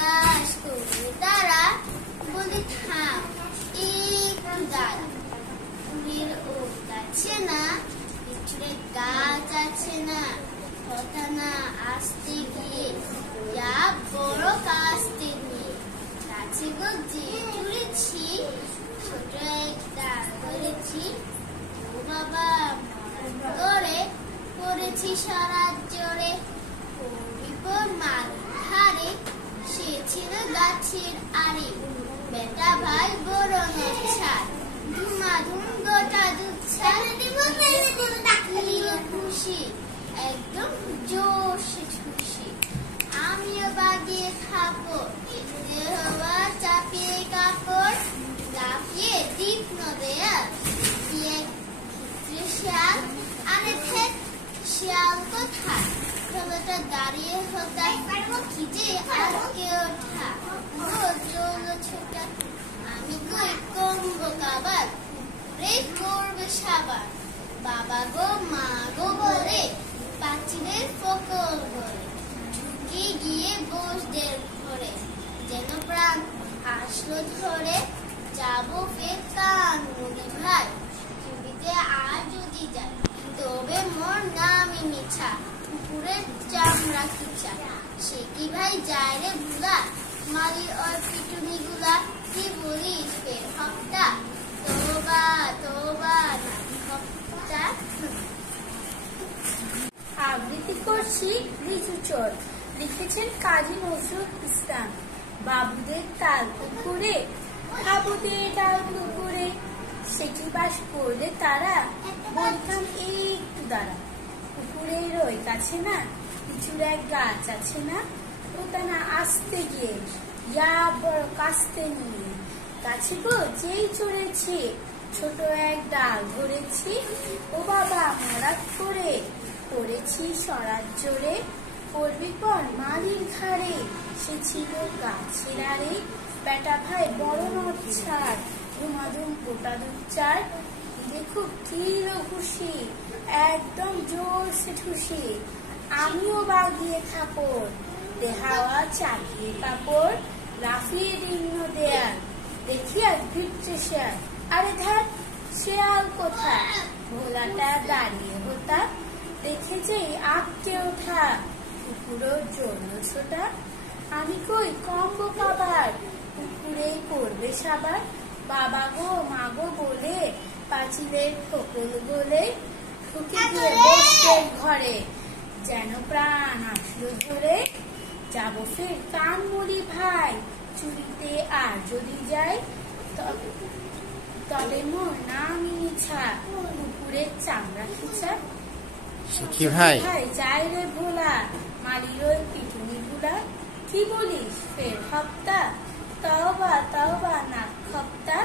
বাস করে তারা, বলি থাম একটু দাঁড়া, ফুলের ওট আছে না, পিছনে গাছ আছে না, কথা না আসতে গিয়ে যা বড় কাস্তে নিয়ে, গাছে গজ্জে চুড়েছি, ছোট একটা ধরেছি, ও বাবা করে পড়েছি সারা জোরে, বিপদ মার ধারে, সে ছিল গাছের আড়ে, বেটা ভাই বড় নচ্ছার, ধুমাধুম গোটা দুচ্ছার, খুশি একদম জোশে খুশি, আমিও বাগিয়ে খাবো, দেহবা চাপিয়ে কাপড়, লাফিয়ে দ্বীপ নদেয়া, শিয়াল, আরে ঠেক শিয়াল কোথায়, খেলাটা দাঁড়িয়ে হতায়, কি যে আজকে ওঠা, চলো ছোটা, আমি কই কমবো কাবার, রে করবে সাবার, বাবা গো মা গো বলে, পাখিদের ফকল বলে, ঝুঁকে গিয়ে বসদের ঘরে, যেন প্রাণ আসলো ধরে, যাবো ফের কান মুড়ি ভাই, চুরিতে আর যদি যায়, তবে মোর নামই মিছা, কুকুরের চামড়া খিচা, সে কি ভাই যায় রে ভুলা, মালির ওর পিটুনি গুলা, কি বলিস ফের হপ্তা, তোবা তোবা না হপ্তা। আবৃত্তি করছি লিচু চোর, লিখেছেন কাজী নজরুল ইসলাম। বাবুদের তাল পুকুরে, হাবুদের ডাল পুকুরে, সে কি বাস করলে তারা, বলতাম একটু দাঁড়া, পুকুরের ওই কাছে না, লিচুর এক গাছ আছে না, ওটা না আসতে গিয়ে ইয়া বড় কাস্তে নিয়ে, গাছে গো যেই চড়েছি, ছোট এক ডাল ধরেছি, ও বাবা মরাত করে পড়েছি সরাত জোরে, পড়বি পর মালির ঘাড়ে, সে ছিল গাছের আড়ে, বেটা ভাই বড় নচ্ছার, ধুমাধুম গোটা দুচ্চার, দেখো কি খুশি একদম জোরসে ঠুসি, আমিও বাগিয়ে খাপড়, দেহাওয়া চালিয়ে কাপড়, লাফিয়ে দিন দেয়াল, দেখিয়া গিটছে শেয়াল, আরে ধ্যার শেয়াল কোথায়, ভোলাটা দাঁড়িয়ে হতা, দেখে যে আঁকতে ওঠা, কুকুরের জন্য ছোটা, আমি কই কমবো কাবার, কুকুরে করবে সাবার, বাবা গো মা গো বলে, পাঁচিলের ফকল বলে, ঢুকে গিয়ে বসতের ঘরে, যেন প্রাণ আসলো ধরে, যাবো ফের কান মুড়ি ভাই, চুরিতে আর যদি যাই, তবে মোর নামই মিছা, কুকুরের চামড়া খিচা, সখী ভাই যাই রে ভোলা, মালির ওই পিটুনি গুলা, কি বলিস ফের হপ্তা, তওবা তওবা না খপ্তা।